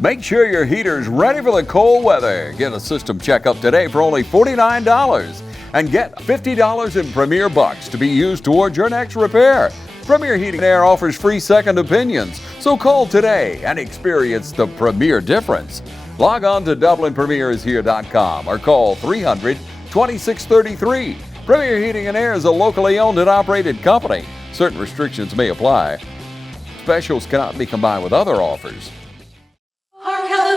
Make sure your heater's ready for the cold weather. Get a system checkup today for only $49 and get $50 in Premier Bucks to be used towards your next repair. Premier Heating and Air offers free second opinions, so call today and experience the Premier difference. Log on to DublinPremierIsHere.com or call 300-2633. Premier Heating and Air is a locally owned and operated company. Certain restrictions may apply. Specials cannot be combined with other offers.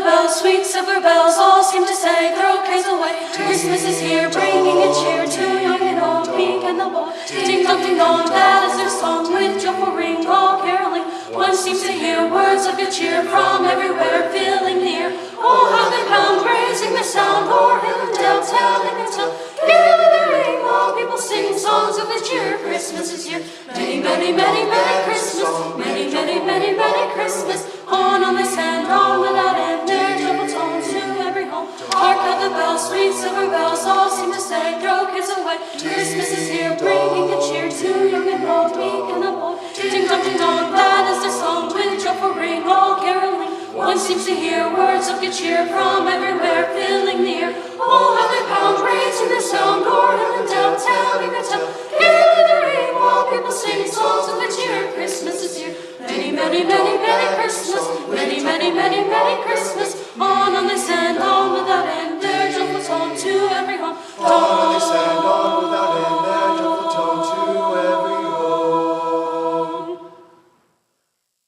Bells, sweet silver bells, all seem to say, throw cares away. Christmas is here, bringing in cheer to young and old, meek and the bold. Ding dong, that is their song, with joyful ring, all caroling. One seems to hear words of good cheer from everywhere, filling the ear. Oh, how they pound, raising the sound, o'er hill and dale, telling its tale. Give the ring, all people sing songs of good cheer. Christmas is here. Many, many, many, many Christmas. Many, many, many, many Christmas. On this hand, on without end, their joyful tones to every home. Hark how the bells, sweet silver bells, all seem to say, throw cares away. Christmas is here, bringing good cheer to young and old, meek and the bold. Ding dong, that is their song, with joyful ring, all caroling. One seems to hear words of good cheer from everywhere, filling the ear. Oh, how they pound, raising their sound, o'er hill and dale, telling their tale. Give the ring, all people sing songs of good cheer. Christmas is here. Many, many, many, many Christmas. Many, many, many, many Christmas. On this hand, on without end, their joyful tone to every home. On this hand, on without end, their joyful tone to every home.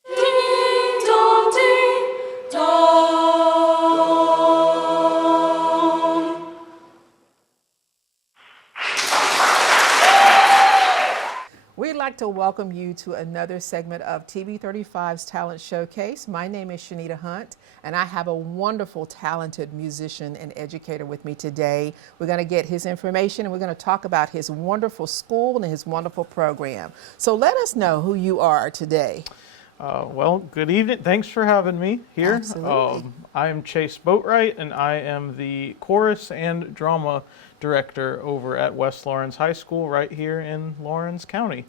Ding dong, ding dong. We'd like to welcome you to another segment of TV35's Talent Showcase. My name is Shenita Hunt, and I have a wonderful, talented musician and educator with me today. We're going to get his information, and we're going to talk about his wonderful school and his wonderful program. So let us know who you are today. Well, good evening. Thanks for having me here. Absolutely. I am Chase Boatwright, and I am the chorus and drama director over at West Lawrence High School right here in Lawrence County.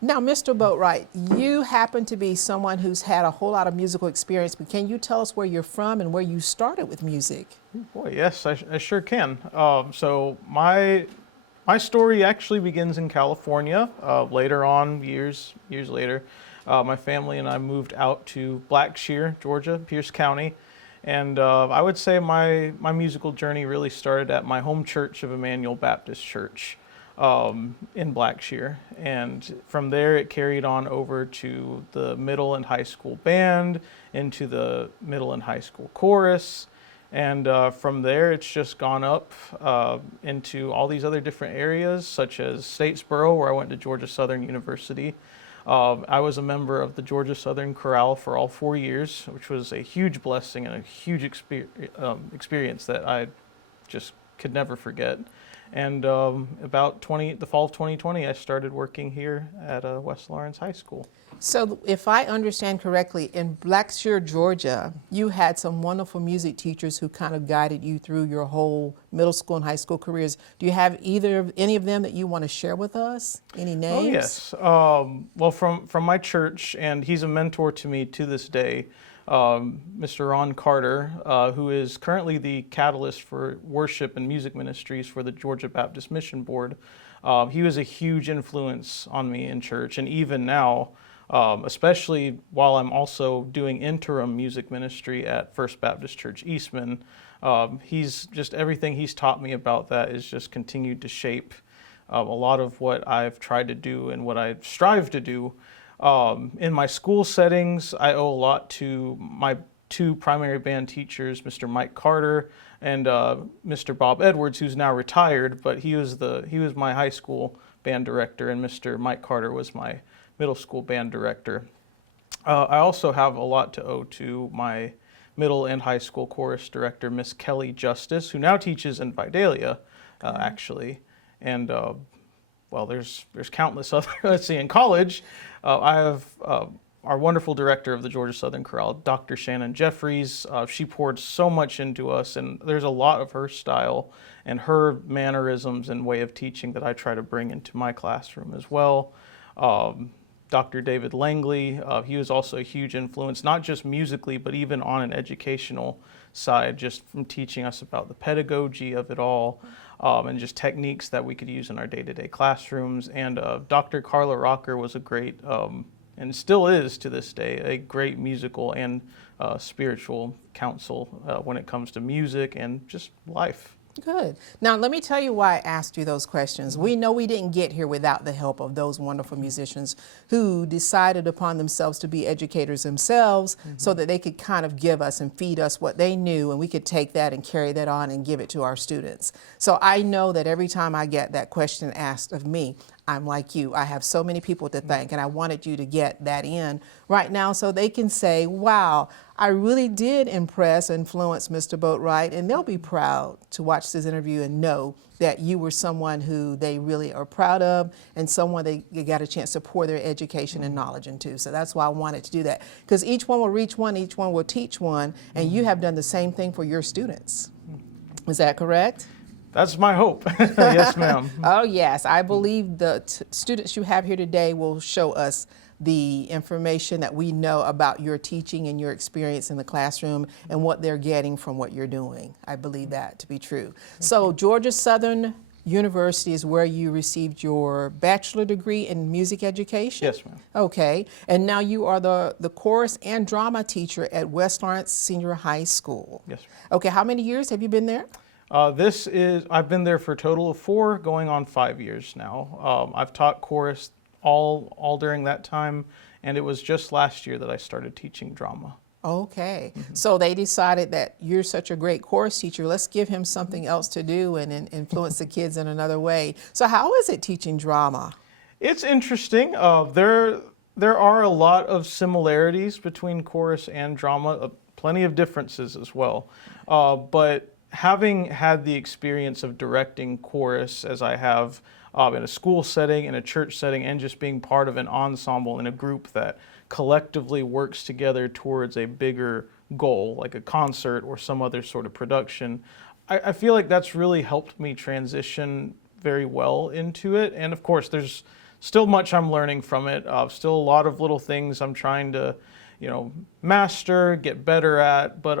Now, Mr. Boatwright, you happen to be someone who's had a whole lot of musical experience, but can you tell us where you're from and where you started with music? Boy, yes, I sure can. So my story actually begins in California. Later on, years later, my family and I moved out to Blackshear, Georgia, Pierce County. And I would say my musical journey really started at my home church of Emmanuel Baptist Church in Blackshear. And from there it carried on over to the middle and high school band, into the middle and high school chorus. And from there it's just gone up into all these other different areas, such as Statesboro, where I went to Georgia Southern University. I was a member of the Georgia Southern Chorale for all 4 years, which was a huge blessing and a huge experience that I just could never forget. And about the fall of 2020, I started working here at West Lawrence High School. So if I understand correctly, in Blackshear, Georgia, you had some wonderful music teachers who kind of guided you through your whole middle school and high school careers. Do you have any of them that you want to share with us? Any names? Oh, yes. Well, from my church, and he's a mentor to me to this day, Mr. Ron Carter, who is currently the catalyst for worship and music ministries for the Georgia Baptist Mission Board. He was a huge influence on me in church, and even now, especially while I'm also doing interim music ministry at First Baptist Church Eastman. He's just, everything he's taught me about that is just continued to shape a lot of what I've tried to do and what I strive to do. In my school settings, I owe a lot to my two primary band teachers, Mr. Mike Carter and Mr. Bob Edwards, who's now retired, but he was my high school band director, and Mr. Mike Carter was my middle school band director. I also have a lot to owe to my middle and high school chorus director, Miss Kelly Justice, who now teaches in Vidalia, actually. And well, there's countless other. Let's see, in college, I have our wonderful director of the Georgia Southern Chorale, Dr. Shannon Jeffries. She poured so much into us, and there's a lot of her style and her mannerisms and way of teaching that I try to bring into my classroom as well. Dr. David Langley. He was also a huge influence, not just musically, but even on an educational side, just from teaching us about the pedagogy of it all, and just techniques that we could use in our day-to-day classrooms. And Dr. Carla Rocker was a great, and still is to this day, a great musical and spiritual counsel when it comes to music and just life. Good. Now, let me tell you why I asked you those questions. We know we didn't get here without the help of those wonderful musicians who decided upon themselves to be educators themselves so that they could kind of give us and feed us what they knew, and we could take that and carry that on and give it to our students. So I know that every time I get that question asked of me, I'm like you. I have so many people to thank, and I wanted you to get that in right now so they can say, wow, I really did influence Mr. Boatwright, and they'll be proud to watch this interview and know that you were someone who they really are proud of and someone they got a chance to pour their education and knowledge into. So that's why I wanted to do that, because each one will reach one, each one will teach one, and you have done the same thing for your students. Is that correct? That's my hope. Yes, ma'am. Oh, yes. I believe the students you have here today will show us the information that we know about your teaching and your experience in the classroom and what they're getting from what you're doing. I believe that to be true. So Georgia Southern University is where you received your bachelor degree in music education? Yes, ma'am. Okay. And now you are the chorus and drama teacher at West Lawrence Senior High School. Yes, ma'am. Okay. How many years have you been there? I've been there for a total of 4, going on 5 years now. I've taught chorus all during that time, and it was just last year that I started teaching drama. Okay. So they decided that you're such a great chorus teacher, let's give him something else to do and influence the kids in another way. So how is it teaching drama? It's interesting. There are a lot of similarities between chorus and drama, plenty of differences as well. But having had the experience of directing chorus as I have in a school setting, in a church setting, and just being part of an ensemble in a group that collectively works together towards a bigger goal, like a concert or some other sort of production, I feel like that's really helped me transition very well into it. And of course, there's still much I'm learning from it. Still a lot of little things I'm trying to, master, get better at. But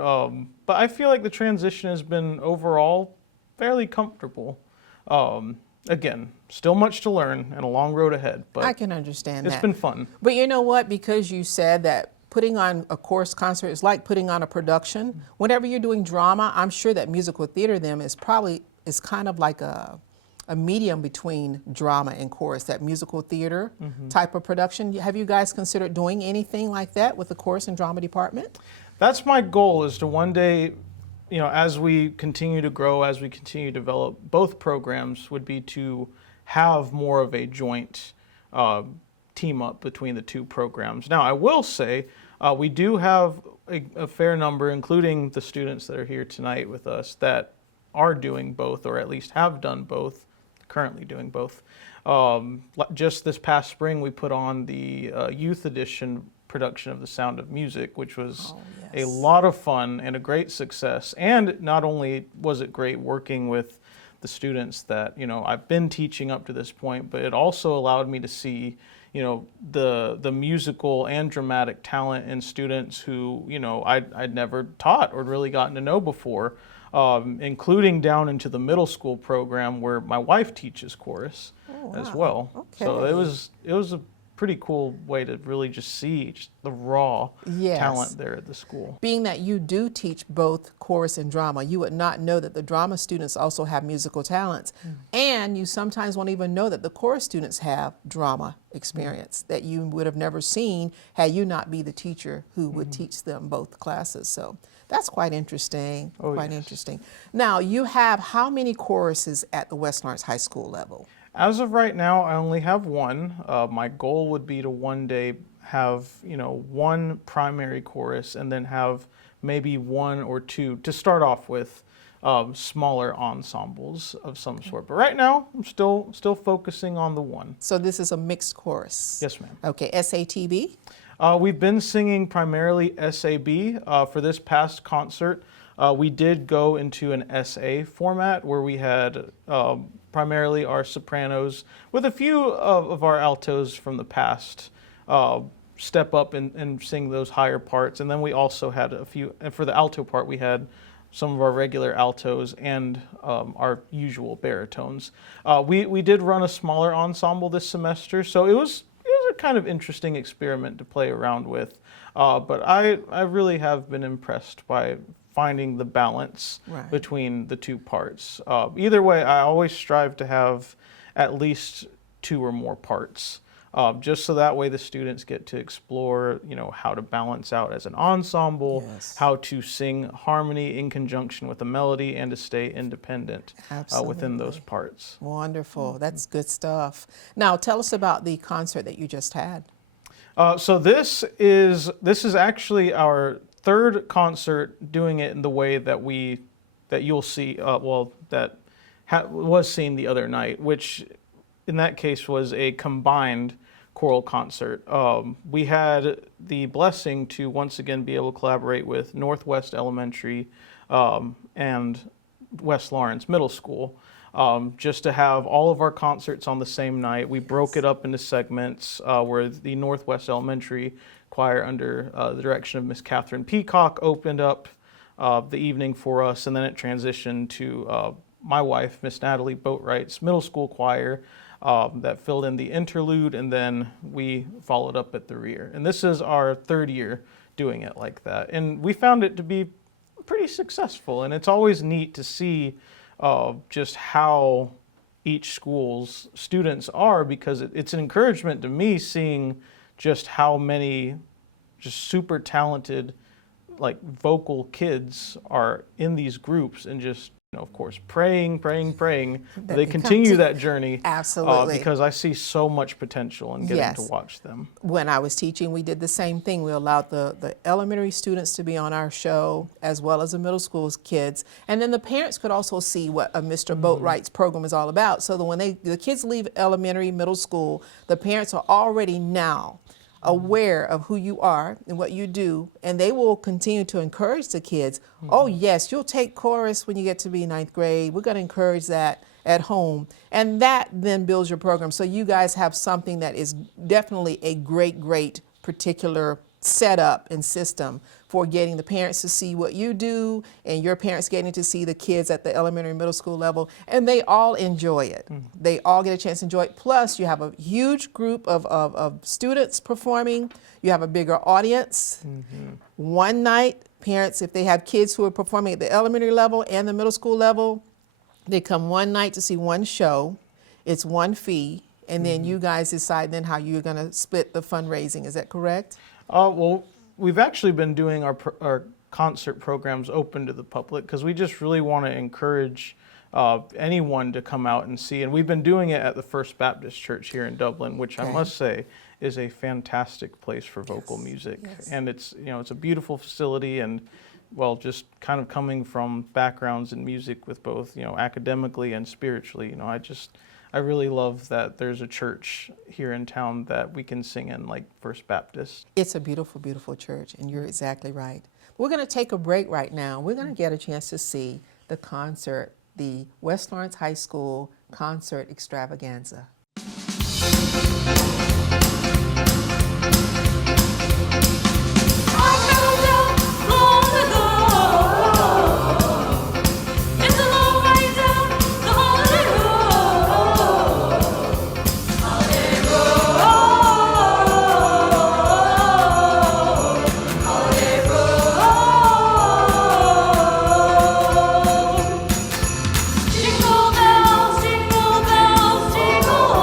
I feel like the transition has been overall fairly comfortable. Again, still much to learn and a long road ahead. But I can understand that. It's been fun. But you know what? Because you said that putting on a chorus concert is like putting on a production. Whenever you're doing drama, I'm sure that musical theater then is kind of like a medium between drama and chorus, that musical theater type of production. Have you guys considered doing anything like that with the chorus and drama department? That's my goal, is to one day, as we continue to grow, as we continue to develop both programs, would be to have more of a joint team up between the two programs. Now, I will say we do have a fair number, including the students that are here tonight with us, that are doing both, or at least have done both, currently doing both. Just this past spring, we put on the youth edition production of The Sound of Music, which was a lot of fun and a great success. And not only was it great working with the students that I've been teaching up to this point, but it also allowed me to see the musical and dramatic talent in students who I'd never taught or really gotten to know before, including down into the middle school program where my wife teaches chorus as well. Okay. So it was a pretty cool way to really just see the raw talent there at the school. Being that you do teach both chorus and drama, you would not know that the drama students also have musical talents. And you sometimes won't even know that the chorus students have drama experience that you would have never seen had you not be the teacher who would teach them both classes. So that's quite interesting, interesting. Now, you have how many choruses at the West Lawrence High School level? As of right now, I only have one. My goal would be to one day have, one primary chorus and then have maybe 1 or 2 to start off with, smaller ensembles of some sort. But right now, I'm still focusing on the one. So this is a mixed chorus? Yes, ma'am. Okay, SATB? We've been singing primarily SAB. For this past concert, we did go into an SA format where we had primarily our sopranos with a few of our altos from the past step up and sing those higher parts. And then we also had a few, and for the alto part, we had some of our regular altos and our usual baritones. We did run a smaller ensemble this semester, so it was a kind of interesting experiment to play around with. But I really have been impressed by finding the balance Right. between the two parts. Either way, I always strive to have at least 2 or more parts. Just so that way the students get to explore, how to balance out as an ensemble, Yes. how to sing harmony in conjunction with the melody, and to stay independent within those parts. Wonderful. That's good stuff. Now, tell us about the concert that you just had. So this is actually our 3rd concert doing it in the way that you'll see, that was seen the other night, which in that case was a combined choral concert. We had the blessing to once again be able to collaborate with Northwest Elementary and West Lawrence Middle School, just to have all of our concerts on the same night. We broke it up into segments where the Northwest Elementary choir under the direction of Miss Catherine Peacock opened up the evening for us, and then it transitioned to my wife, Miss Natalie Boatwright's middle school choir, that filled in the interlude, and then we followed up at the rear. And this is our 3rd year doing it like that. And we found it to be pretty successful, and it's always neat to see just how each school's students are, because it's an encouragement to me seeing just how many just super talented vocal kids are in these groups, and just of course praying that they continue that journey. Absolutely. Because I see so much potential in getting to watch them. When I was teaching, we did the same thing. We allowed the elementary students to be on our show, as well as the middle school kids, and then the parents could also see what Mr. Boatwright's program is all about, so that when the kids leave elementary, middle school, the parents are already now aware of who you are and what you do, and they will continue to encourage the kids. Oh yes, you'll take chorus when you get to be 9th grade. We're going to encourage that at home, and that then builds your program. So you guys have something that is definitely a great particular setup and system for getting the parents to see what you do, and your parents getting to see the kids at the elementary and middle school level, and they all enjoy it. They all get a chance to enjoy it. Plus, you have a huge group of students performing. You have a bigger audience. One night, parents, if they have kids who are performing at the elementary level and the middle school level, they come one night to see one show. It's one fee, and then you guys decide then how you're going to split the fundraising. Is that correct? Well, we've actually been doing our concert programs open to the public, because we just really want to encourage anyone to come out and see. And we've been doing it at the First Baptist Church here in Dublin, which I must say is a fantastic place for vocal music. And it's it's a beautiful facility, and just kind of coming from backgrounds in music with both academically and spiritually, I really love that there's a church here in town that we can sing in, like First Baptist. It's a beautiful, beautiful church, and you're exactly right. We're going to take a break right now. We're going to get a chance to see the concert, the West Lawrence High School Concert Extravaganza. Jingle bells, jingle bells, jingle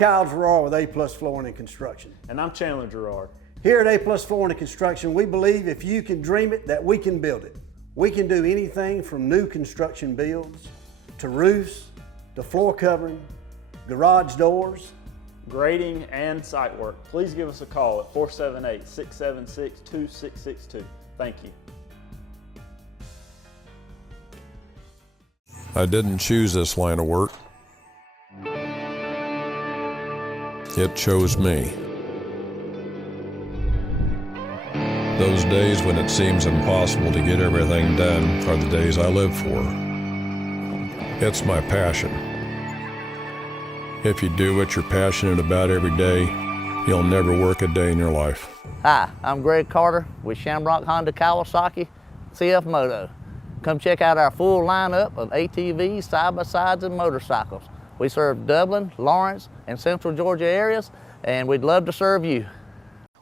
Kyle Gerard with A+ Flooring and Construction. And I'm Chandler Gerard. Here at A+ Flooring and Construction, we believe if you can dream it, that we can build it. We can do anything from new construction builds, to roofs, to floor covering, garage doors, Grading and site work. Please give us a call at 478-676-2662. Thank you. I didn't choose this line of work. It chose me. Those days when it seems impossible to get everything done are the days I live for. It's my passion. If you do what you're passionate about every day, you'll never work a day in your life. Hi, I'm Greg Carter with Shamrock Honda Kawasaki CF Moto. Come check out our full lineup of ATVs, side-by-sides, and motorcycles. We serve Dublin, Lawrence, and Central Georgia areas, and we'd love to serve you.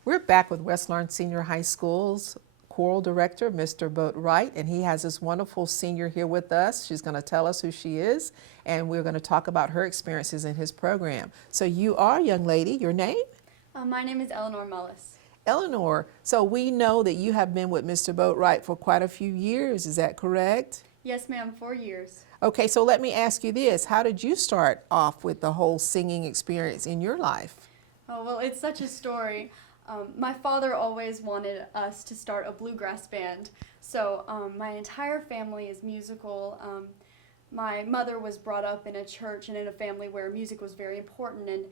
We're back with West Lawrence Senior High School's choral director, Mr. Boatwright, and he has this wonderful senior here with us. She's going to tell us who she is, and we're going to talk about her experiences in his program. So you are, young lady, your name? My name is Eleanor Mullis. Eleanor, so we know that you have been with Mr. Boatwright for quite a few years, is that correct? Yes, ma'am, 4 years. Okay, so let me ask you this. How did you start off with the whole singing experience in your life? Oh, well, it's such a story. My father always wanted us to start a bluegrass band, so my entire family is musical. My mother was brought up in a church and in a family where music was very important, and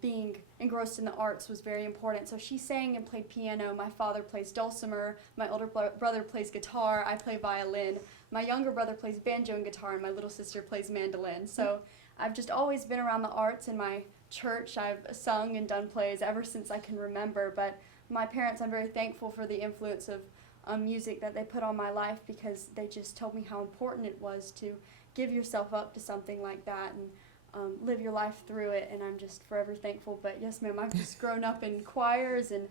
being engrossed in the arts was very important. So she sang and played piano. My father plays dulcimer. My older brother plays guitar. I play violin. My younger brother plays banjo and guitar, and my little sister plays mandolin. So I've just always been around the arts in my church. I've sung and done plays ever since I can remember, but my parents, I'm very thankful for the influence of music that they put on my life, because they just told me how important it was to give yourself up to something like that and live your life through it, and I'm just forever thankful. But yes, ma'am, I've just grown up in choirs and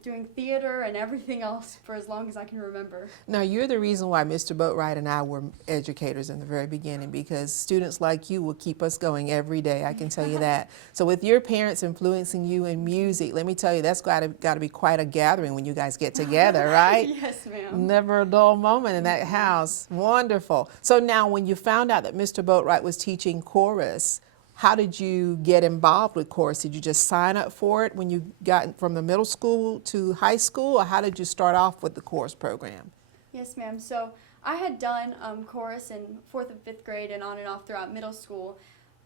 doing theater and everything else for as long as I can remember. Now, you're the reason why Mr. Boatwright and I were educators in the very beginning, because students like you will keep us going every day, I can tell you that. So with your parents influencing you in music, let me tell you, that's got to be quite a gathering when you guys get together, right? Yes, ma'am. Never a dull moment in that house. Wonderful. So now, when you found out that Mr. Boatwright was teaching chorus, how did you get involved with chorus? Did you just sign up for it when you got from the middle school to high school, or how did you start off with the chorus program? Yes, ma'am. So I had done chorus in 4th and 5th grade and on and off throughout middle school.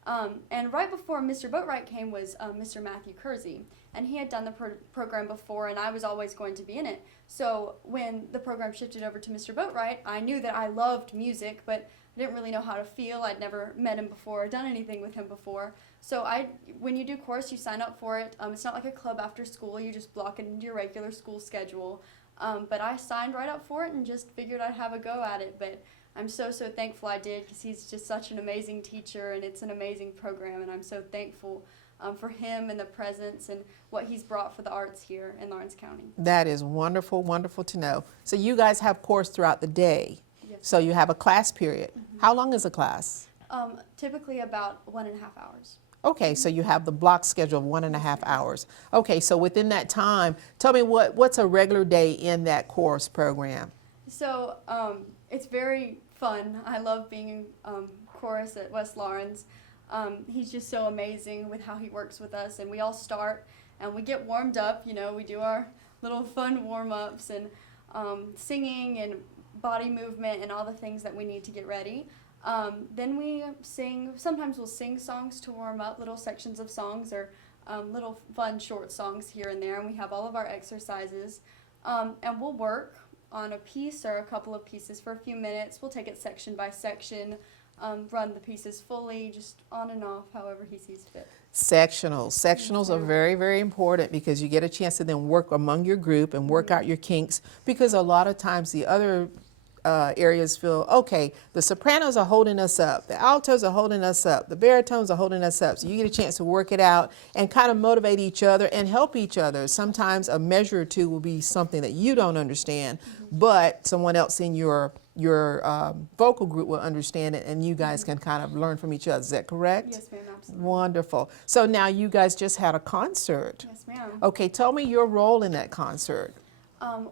And right before Mr. Boatwright came was Mr. Matthew Kersey, and he had done the program before, and I was always going to be in it. So when the program shifted over to Mr. Boatwright, I knew that I loved music, but I didn't really know how to feel. I'd never met him before or done anything with him before. So when you do chorus, you sign up for it. It's not like a club after school. You just block it into your regular school schedule. But I signed right up for it and just figured I'd have a go at it. But I'm so thankful I did, because he's just such an amazing teacher, and it's an amazing program, and I'm so thankful for him and the presence and what he's brought for the arts here in Lawrence County. That is wonderful, wonderful to know. So you guys have chorus throughout the day. Yes. So you have a class period. Mm-hmm. How long is a class? Typically about 1.5 hours. Okay, so you have the block schedule of 1.5 hours. Okay, so within that time, tell me what's a regular day in that chorus program? So it's very fun. I love being in chorus at West Lawrence. He's just so amazing with how he works with us, and we all start and we get warmed up. You know, we do our little fun warm-ups and singing and body movement and all the things that we need to get ready. Then we sing. Sometimes we'll sing songs to warm up, little sections of songs or little fun short songs here and there, and we have all of our exercises. And we'll work on a piece or a couple of pieces for a few minutes. We'll take it section by section, run the pieces fully, just on and off, however he sees fit. Sectionals are very, very important, because you get a chance to then work among your group and work out your kinks, because a lot of times the other areas feel, okay, the sopranos are holding us up, the altos are holding us up, the baritones are holding us up. So you get a chance to work it out and kind of motivate each other and help each other. Sometimes a measure or two will be something that you don't understand, but someone else in your your vocal group will understand it, and you guys can kind of learn from each other. Is that correct? Yes, ma'am, absolutely. Wonderful. So now you guys just had a concert. Yes, ma'am. Okay, tell me your role in that concert.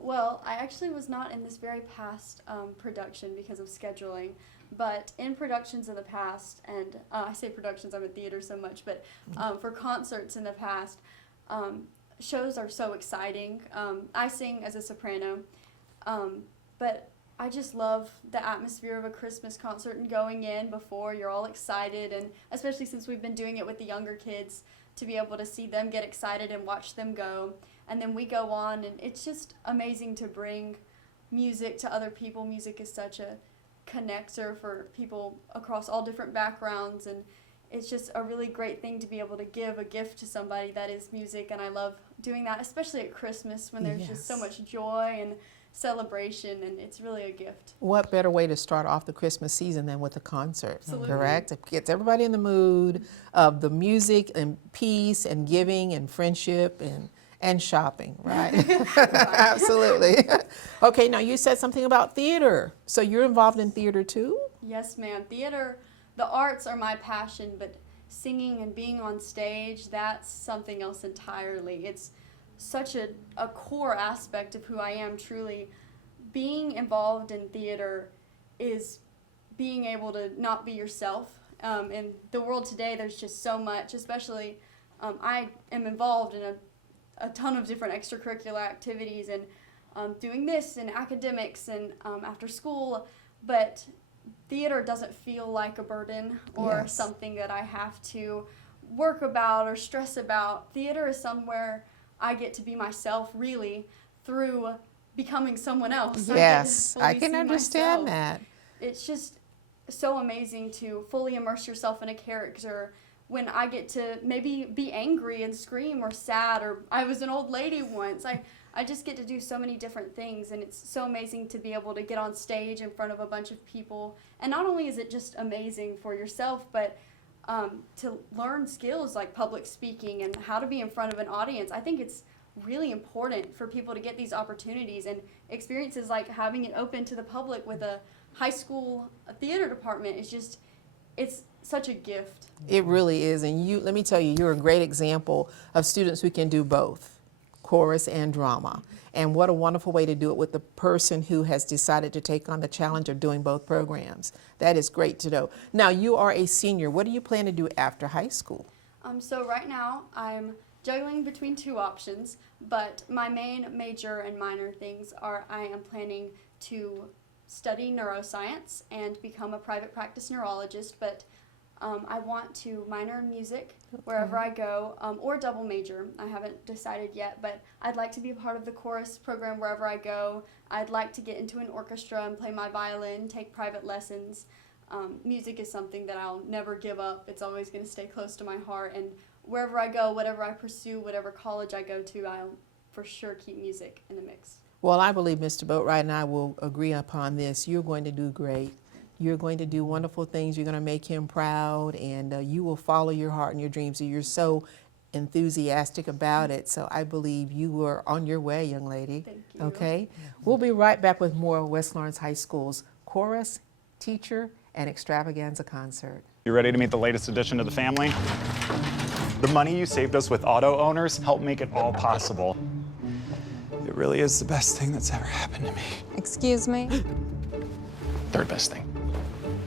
Well, I actually was not in this very past production because of scheduling, but in productions in the past, and I say productions, I'm in theater so much, but for concerts in the past, shows are so exciting. I sing as a soprano, but I just love the atmosphere of a Christmas concert and going in before you're all excited, and especially since we've been doing it with the younger kids, to be able to see them get excited and watch them go. And then we go on, and it's just amazing to bring music to other people. Music is such a connector for people across all different backgrounds, and it's just a really great thing to be able to give a gift to somebody that is music, and I love doing that, especially at Christmas when there's just so much joy and celebration, and it's really a gift. What better way to start off the Christmas season than with a concert, Absolutely. correct? It gets everybody in the mood of the music and peace and giving and friendship and shopping, right? Absolutely. Okay, now you said something about theater. So you're involved in theater too? Yes, ma'am. Theater, the arts are my passion, but singing and being on stage, that's something else entirely. It's such a core aspect of who I am, truly. Being involved in theater is being able to not be yourself. In the world today, there's just so much, especially I am involved in a ton of different extracurricular activities and doing this and academics and after school, but theater doesn't feel like a burden or something that I have to work about or stress about. Theater is somewhere I get to be myself, really, through becoming someone else. Yes, I I can understand that. It's just so amazing to fully immerse yourself in a character. When I get to maybe be angry and scream or sad, or I was an old lady once, I just get to do so many different things, and it's so amazing to be able to get on stage in front of a bunch of people. And not only is it just amazing for yourself, but to learn skills like public speaking and how to be in front of an audience. I think it's really important for people to get these opportunities and experiences like having it open to the public with a high school theater department. It's such a gift. It really is, and let me tell you, you're a great example of students who can do both, chorus and drama. And what a wonderful way to do it with the person who has decided to take on the challenge of doing both programs. That is great to know. Now, you are a senior. What do you plan to do after high school? So right now, I'm juggling between two options, but my main major and minor things are I am planning to study neuroscience and become a private practice neurologist, but I want to minor in music wherever I go, or double major. I haven't decided yet, but I'd like to be a part of the chorus program wherever I go. I'd like to get into an orchestra and play my violin, take private lessons. Music is something that I'll never give up. It's always going to stay close to my heart, and wherever I go, whatever I pursue, whatever college I go to, I'll for sure keep music in the mix. Well, I believe Mr. Boatwright and I will agree upon this. You're going to do great. You're going to do wonderful things. You're going to make him proud, and you will follow your heart and your dreams. You're so enthusiastic about it. So I believe you are on your way, young lady. Thank you. Okay? We'll be right back with more West Lawrence High School's chorus, teacher, and extravaganza concert. You ready to meet the latest addition to the family? The money you saved us with auto owners helped make it all possible. It really is the best thing that's ever happened to me. Excuse me? Third best thing.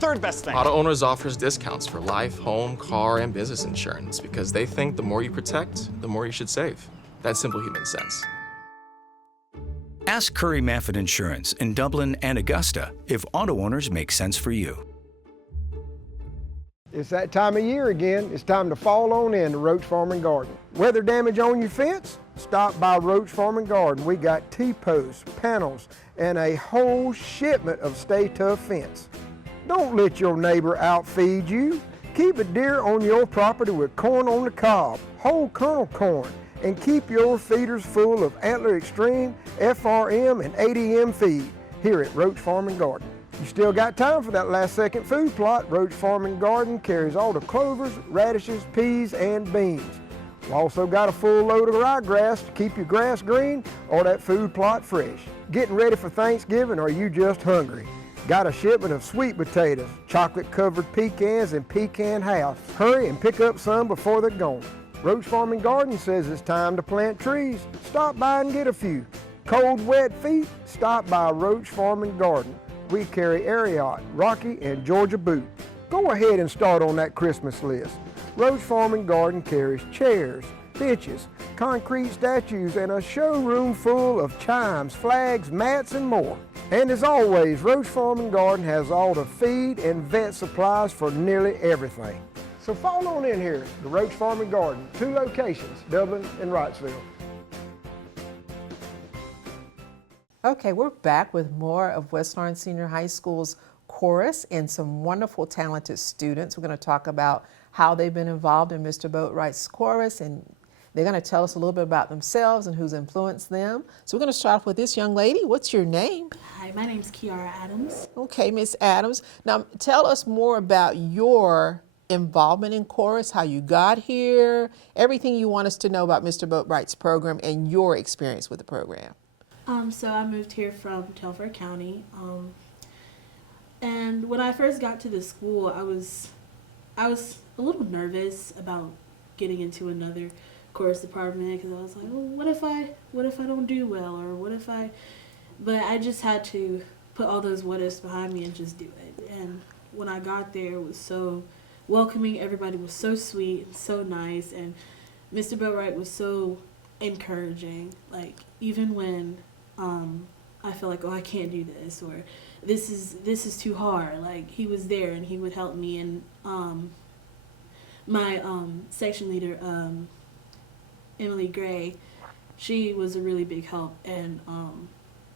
Third best thing. Auto Owners offers discounts for life, home, car, and business insurance because they think the more you protect, the more you should save. That's simple human sense. Ask Curry Maffett Insurance in Dublin and Augusta if auto owners make sense for you. It's that time of year again. It's time to fall on in to Roach Farm and Garden. Weather damage on your fence? Stop by Roach Farm and Garden. We got T-posts, panels, and a whole shipment of Stay Tough fence. Don't let your neighbor outfeed you. Keep a deer on your property with corn on the cob, whole kernel corn, and keep your feeders full of Antler Extreme, FRM, and ADM feed here at Roach Farm and Garden. You still got time for that last second food plot. Roach Farm and Garden carries all the clovers, radishes, peas, and beans. We also got a full load of ryegrass to keep your grass green or that food plot fresh. Getting ready for Thanksgiving, or are you just hungry? Got a shipment of sweet potatoes, chocolate-covered pecans, and pecan halves. Hurry and pick up some before they're gone. Roach Farm and Garden says it's time to plant trees. Stop by and get a few. Cold, wet feet? Stop by Roach Farm and Garden. We carry Ariat, Rocky, and Georgia Boot. Go ahead and start on that Christmas list. Roach Farm and Garden carries chairs, benches, concrete statues, and a showroom full of chimes, flags, mats, and more. And as always, Roach Farm and Garden has all the feed and vet supplies for nearly everything. So fall on in here to Roach Farm and Garden, 2 locations, Dublin and Wrightsville. Okay, we're back with more of West Lawrence Senior High School's chorus and some wonderful, talented students. We're going to talk about how they've been involved in Mr. Boatwright's chorus, and they're going to tell us a little bit about themselves and who's influenced them. So we're going to start off with this young lady. What's your name? Hi, my name's Kiara Adams. Okay, Miss Adams. Now tell us more about your involvement in chorus, how you got here, everything you want us to know about Mr. Boatwright's program and your experience with the program. So I moved here from Telfair County, and when I first got to the school, I was a little nervous about getting into another chorus department because I was like, oh, what if I don't do well, or what if I? But I just had to put all those what ifs behind me and just do it. And when I got there, it was so welcoming. Everybody was so sweet and so nice, and Mr. Boatwright was so encouraging. Like even when I feel like, oh, I can't do this, or this is too hard, like he was there and he would help me. And my section leader, Emily Gray, she was a really big help, and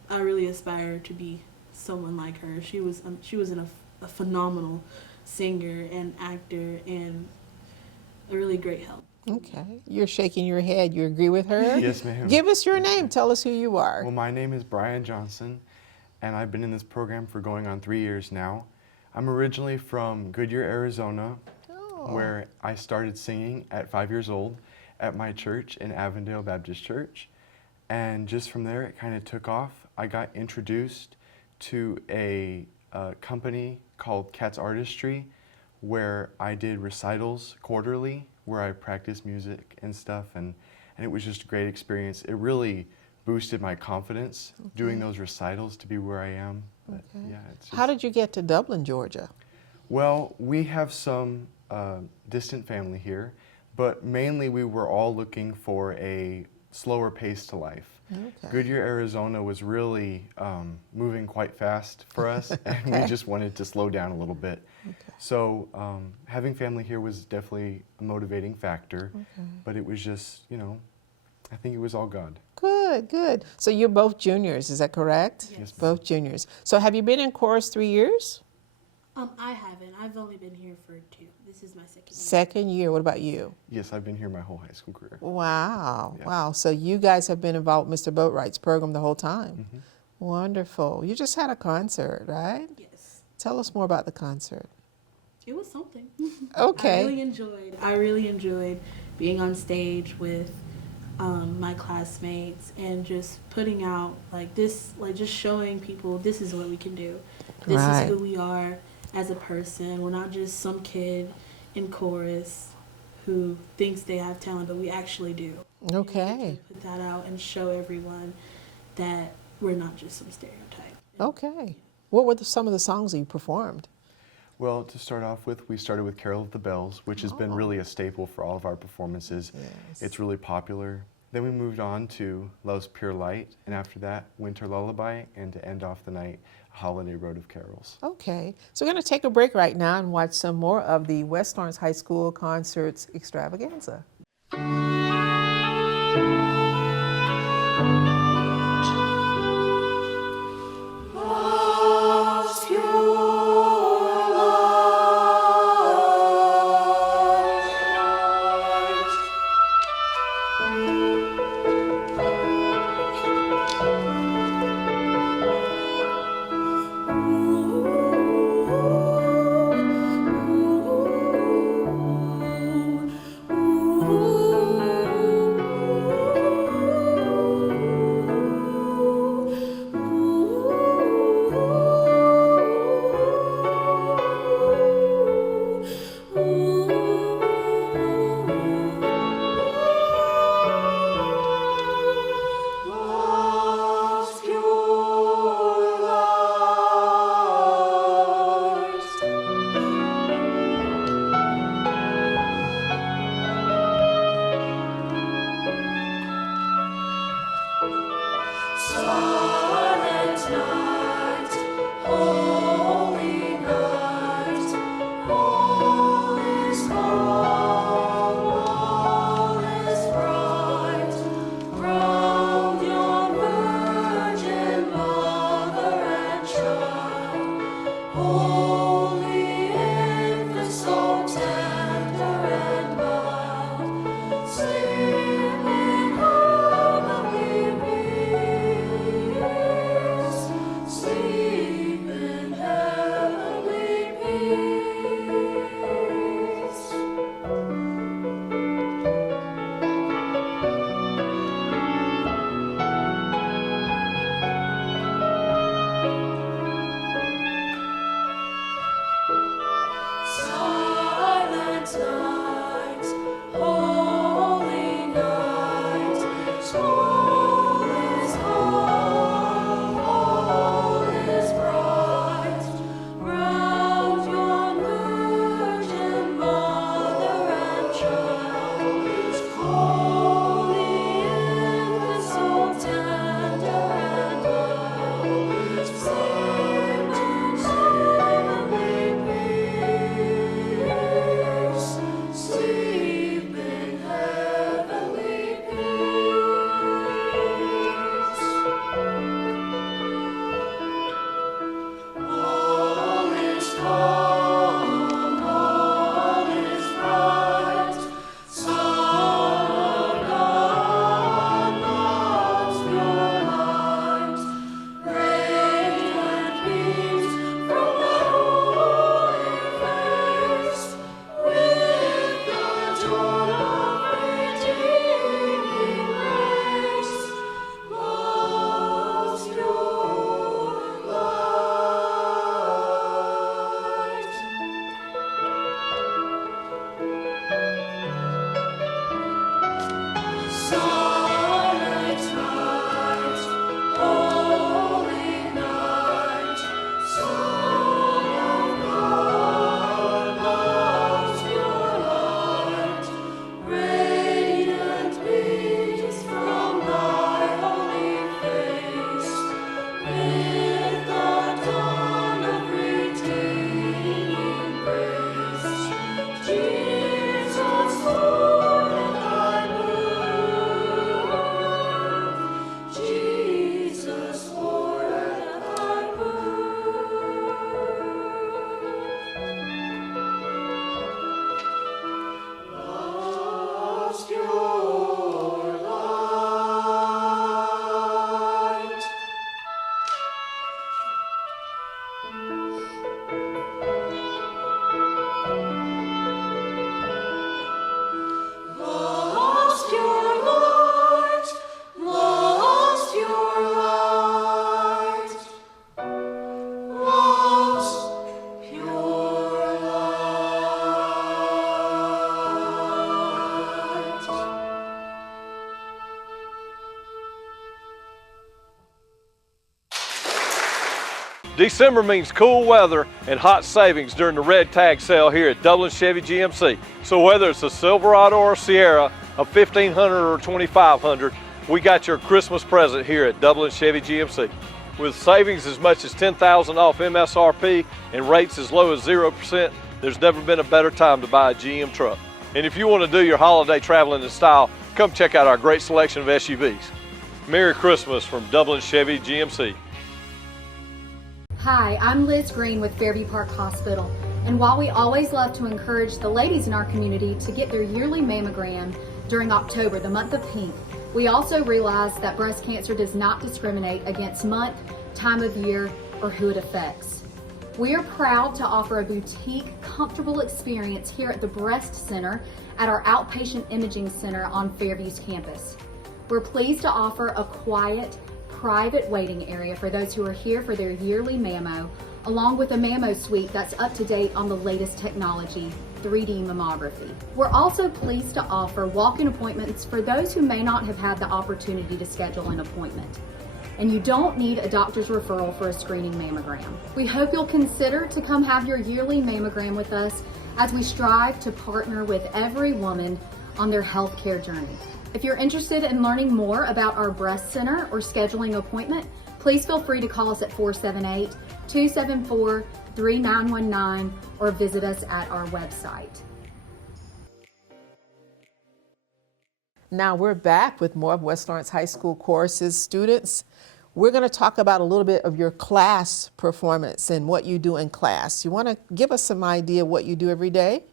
I really aspire to be someone like her. She was a phenomenal singer and actor and a really great help. Okay, you're shaking your head. You agree with her? Yes, ma'am. Give us your name. Tell us who you are. Well, my name is Brian Johnson, and I've been in this program for going on 3 years now. I'm originally from Goodyear, Arizona, where I started singing at 5 years old at my church in Avondale Baptist Church. And just from there, it kind of took off. I got introduced to a company called Cat's Artistry, where I did recitals quarterly, where I practiced music and stuff, and it was just a great experience. It really boosted my confidence doing those recitals to be where I am. But, yeah, it's just... How did you get to Dublin, Georgia? Well, we have some distant family here, but mainly we were all looking for a slower pace to life. Okay. Goodyear, Arizona was really moving quite fast for us, and we just wanted to slow down a little bit. Okay. So having family here was definitely a motivating factor, but it was just, you know, I think it was all God. Good, good. So you're both juniors, is that correct? Yes. Both juniors. So have you been in chorus 3 years? I haven't. I've only been here for 2. This is my second year. Second year. What about you? Yes, I've been here my whole high school career. Wow. Yeah. Wow. So you guys have been involved with Mr. Boatwright's program the whole time. Wonderful. You just had a concert, right? Yes. Tell us more about the concert. It was something. Okay. I really enjoyed being on stage with my classmates and just putting out like this, like just showing people this is what we can do. This is who we are as a person. We're not just some kid in chorus who thinks they have talent, but we actually do. Okay. Put that out and show everyone that we're not just some stereotype. Okay. What were some of the songs that you performed? Well, to start off with, we started with Carol of the Bells, which has been really a staple for all of our performances. Yes. It's really popular. Then we moved on to Love's Pure Light, and after that, Winter Lullaby, and to end off the night, Holiday Road of Carols. Okay. So we're going to take a break right now and watch some more of the West Lawrence High School Concerts Extravaganza. December means cool weather and hot savings during the red tag sale here at Dublin Chevy GMC. So whether it's a Silverado or a Sierra, a 1500 or 2500, we got your Christmas present here at Dublin Chevy GMC. With savings as much as $10,000 off MSRP and rates as low as 0%, there's never been a better time to buy a GM truck. And if you want to do your holiday traveling in style, come check out our great selection of SUVs. Merry Christmas from Dublin Chevy GMC. Hi, I'm Liz Green with Fairview Park Hospital. And while we always love to encourage the ladies in our community to get their yearly mammogram during October, the month of pink, we also realize that breast cancer does not discriminate against month, time of year, or who it affects. We are proud to offer a boutique, comfortable experience here at the Breast Center at our outpatient imaging center on Fairview's campus. We're pleased to offer a quiet, private waiting area for those who are here for their yearly mammo, along with a mammo suite that's up to date on the latest technology, 3D mammography. We're also pleased to offer walk-in appointments for those who may not have had the opportunity to schedule an appointment. And you don't need a doctor's referral for a screening mammogram. We hope you'll consider to come have your yearly mammogram with us as we strive to partner with every woman on their healthcare journey. If you're interested in learning more about our breast center or scheduling an appointment, please feel free to call us at 478-274-3919 or visit us at our website. Now we're back with more of West Lawrence High School Choruses students. We're going to talk about a little bit of your class performance and what you do in class. You want to give us some idea of what you do every day?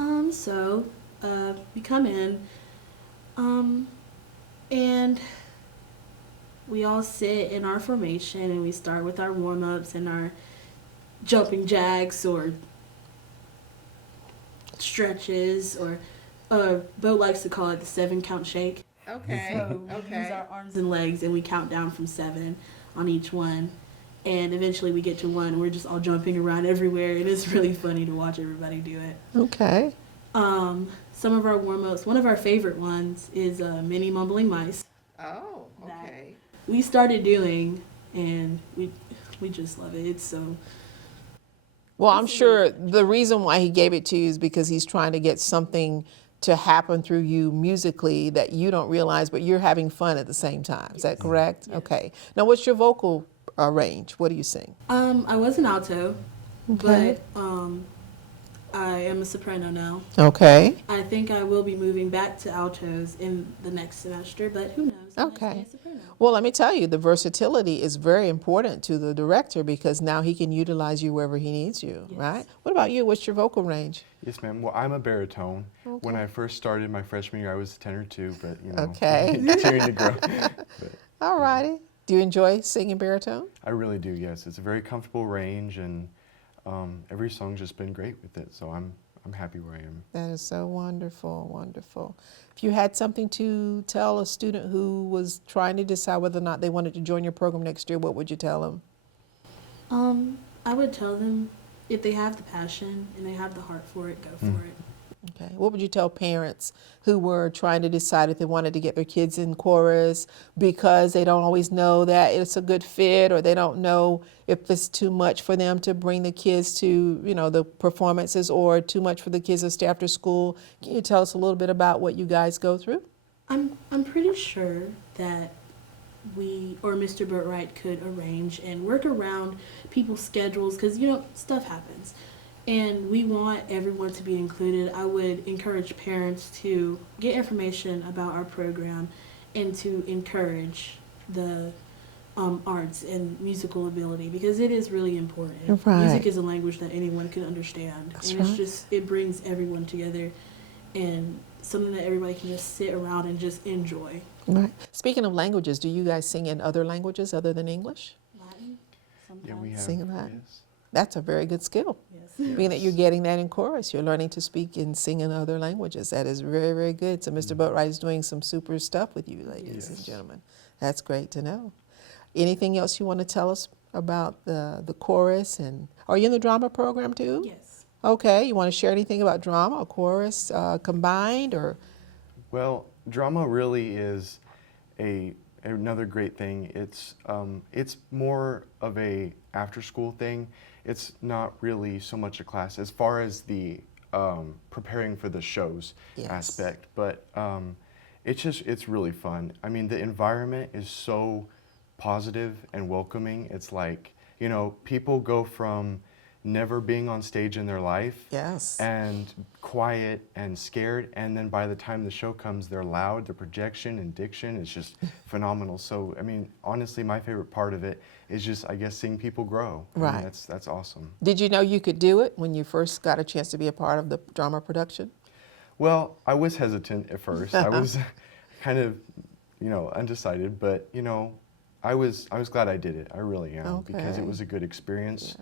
We come in, and we all sit in our formation, and we start with our warm-ups and our jumping jacks or stretches, or Bo likes to call it the 7-count shake. Okay. So we use our arms and legs, and we count down from 7 on each one. And eventually we get to 1, and we're just all jumping around everywhere. It is really funny to watch everybody do it. Okay. Some of our warm-ups, one of our favorite ones is mini mumbling mice. Oh, okay. We started doing, and we just love it. It's so... Well, I'm sure the reason why he gave it to you is because he's trying to get something to happen through you musically that you don't realize, but you're having fun at the same time. Is that correct? Yes. Okay. Now, what's your vocal range? What do you sing? I was an alto, Okay. but I am a soprano now. Okay. I think I will be moving back to altos in the next semester, but who knows? Okay. Well, let me tell you, the versatility is very important to the director because now he can utilize you wherever he needs you, right? What about you? What's your vocal range? Yes, ma'am. Well, I'm a baritone. Okay. When I first started my freshman year, I was a tenor too, but you know, Okay. continuing to grow. All righty. Do you enjoy singing baritone? I really do, yes. It's a very comfortable range, and every song's just been great with it, so I'm happy where I am. That is so wonderful, wonderful. If you had something to tell a student who was trying to decide whether or not they wanted to join your program next year, what would you tell them? I would tell them if they have the passion and they have the heart for it, go for it. Okay. What would you tell parents who were trying to decide if they wanted to get their kids in chorus because they don't always know that it's a good fit, or they don't know if it's too much for them to bring the kids to, you know, the performances, or too much for the kids to stay after school? Can you tell us a little bit about what you guys go through? I'm pretty sure that we or Mr. Burtright could arrange and work around people's schedules, because, you know, stuff happens. And we want everyone to be included. I would encourage parents to get information about our program and to encourage the arts and musical ability, because it is really important. Right. Music is a language that anyone can understand. That's and right. it's just, it brings everyone together, and something that everybody can just sit around and just enjoy. Right. Speaking of languages, do you guys sing in other languages other than English? Latin, sometimes. Yeah, we have. Sing Latin. Yes. That's a very good skill. Yes. Being that you're getting that in chorus, you're learning to speak and sing in other languages. That is very, very good. So Mr. Boatwright is doing some super stuff with you, ladies and gentlemen. That's great to know. Anything else you want to tell us about the chorus? And are you in the drama program too? Yes. Okay. You want to share anything about drama or chorus combined, or? Well, drama really is another great thing. It's more of a after-school thing. It's not really so much a class as far as the preparing for the shows aspect, but it's really fun. I mean, the environment is so positive and welcoming. It's like, you know, people go from never being on stage in their life and quiet and scared, and then by the time the show comes, they're loud. The projection and diction is just phenomenal. So I mean, honestly, my favorite part of it is just, I guess, seeing people grow. Right. I mean, that's awesome. Did you know you could do it when you first got a chance to be a part of the drama production? Well, I was hesitant at first. I was kind of, you know, undecided, but you know, I was glad I did it. I really am, because it was a good experience.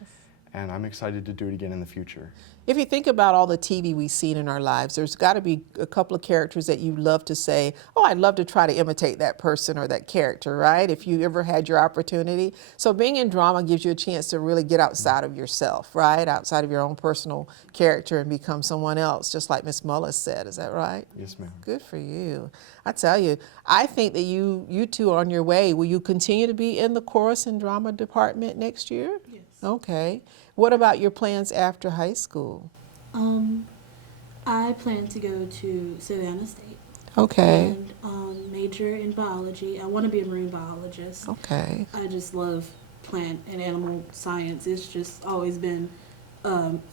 And I'm excited to do it again in the future. If you think about all the TV we've seen in our lives, there's got to be a couple of characters that you love to say, oh, I'd love to try to imitate that person or that character, right? If you ever had your opportunity. So being in drama gives you a chance to really get outside of yourself, right? Outside of your own personal character and become someone else, just like Miss Mullis said. Is that right? Yes, ma'am. Good for you. I tell you, I think that you two are on your way. Will you continue to be in the chorus and drama department next year? Yes. Okay. What about your plans after high school? I plan to go to Savannah State. Okay. And major in biology. I want to be a marine biologist. Okay. I just love plant and animal science. It's just always been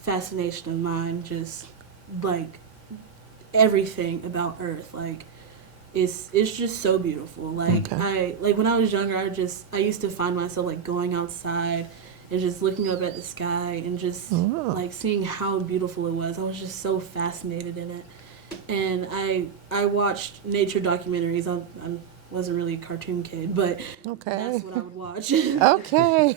fascination of mine. Just like everything about Earth, like it's just so beautiful. Like when I was younger, I used to find myself like going outside and just looking up at the sky and just like seeing how beautiful it was. I was just so fascinated in it. And I watched nature documentaries. I wasn't really a cartoon kid, but that's what I would watch. Okay.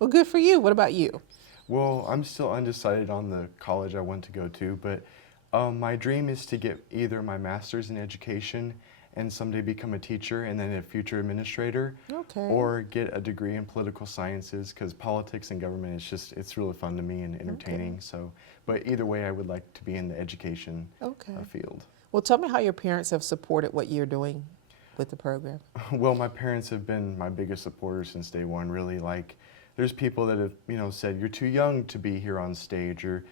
Well, good for you. What about you? Well, I'm still undecided on the college I want to go to, but my dream is to get either my master's in education and someday become a teacher and then a future administrator, or get a degree in political sciences, because politics and government is it's really fun to me and entertaining. So, but either way, I would like to be in the education field. Well, tell me how your parents have supported what you're doing with the program. Well, my parents have been my biggest supporters since day one, really. Like, there's people that have, you know, said, you're too young to be here on stage, or,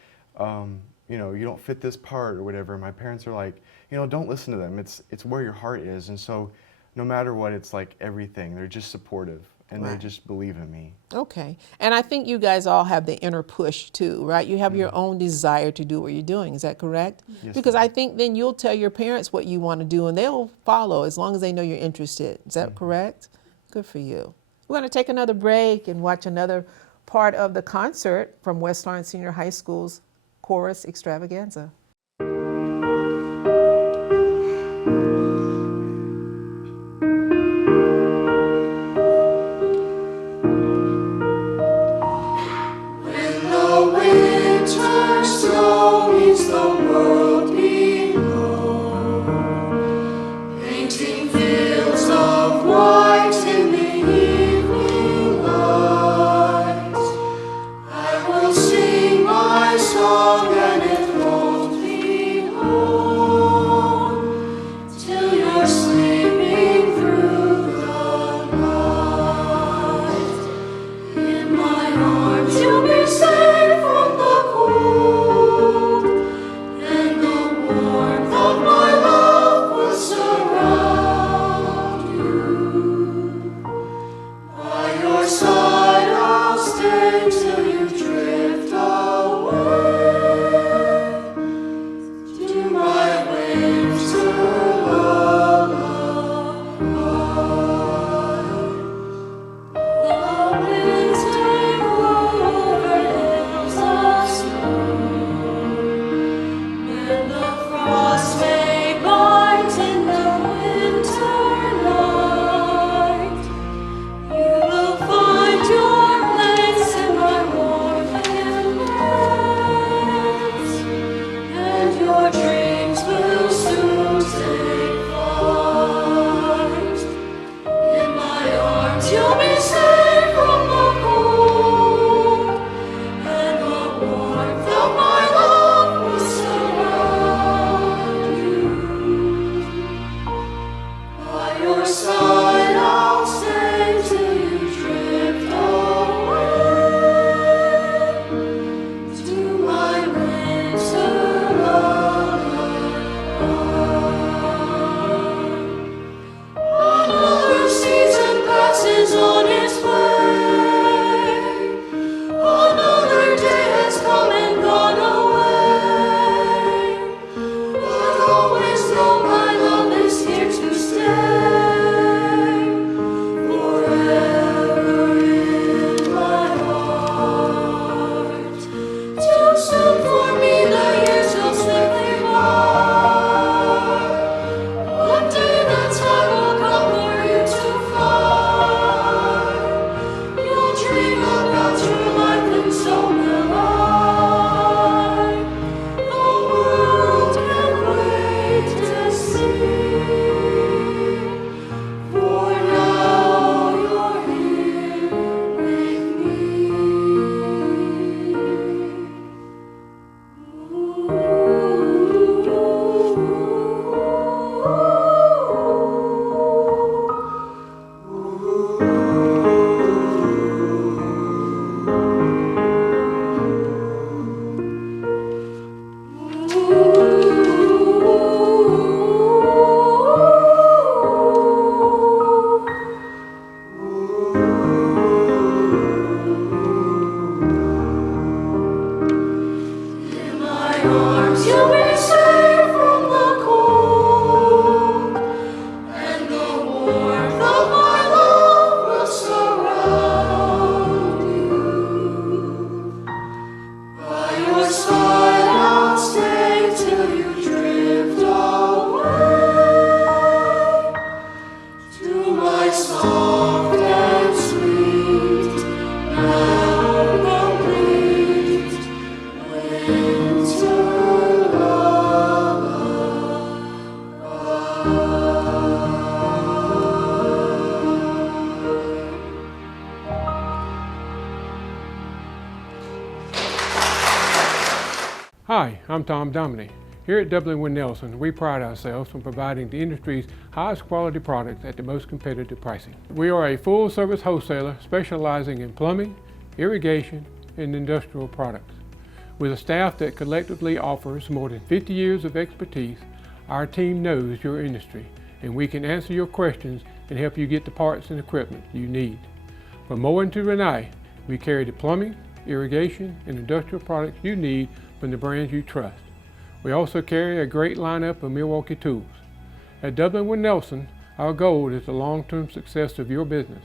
you know, you don't fit this part or whatever. My parents are like, you know, don't listen to them. It's where your heart is. And so no matter what, it's like everything. They're just supportive, and they just believe in me. Okay. And I think you guys all have the inner push too, right? You have your own desire to do what you're doing. Is that correct? Yes, because I think then you'll tell your parents what you want to do and they'll follow as long as they know you're interested. Is that correct? Good for you. We're going to take another break and watch another part of the concert from West Lawrence Senior High School's Chorus Extravaganza. Sing my song and it won't I'm Tom Dominy. Here at Dublin Wind Nelson, we pride ourselves on providing the industry's highest quality products at the most competitive pricing. We are a full-service wholesaler specializing in plumbing, irrigation, and industrial products. With a staff that collectively offers more than 50 years of expertise, our team knows your industry, and we can answer your questions and help you get the parts and equipment you need. From mowing to Renee, we carry the plumbing, irrigation, and industrial products you need from the brands you trust. We also carry a great lineup of Milwaukee tools. At Dublin Wind Nelson, our goal is the long-term success of your business.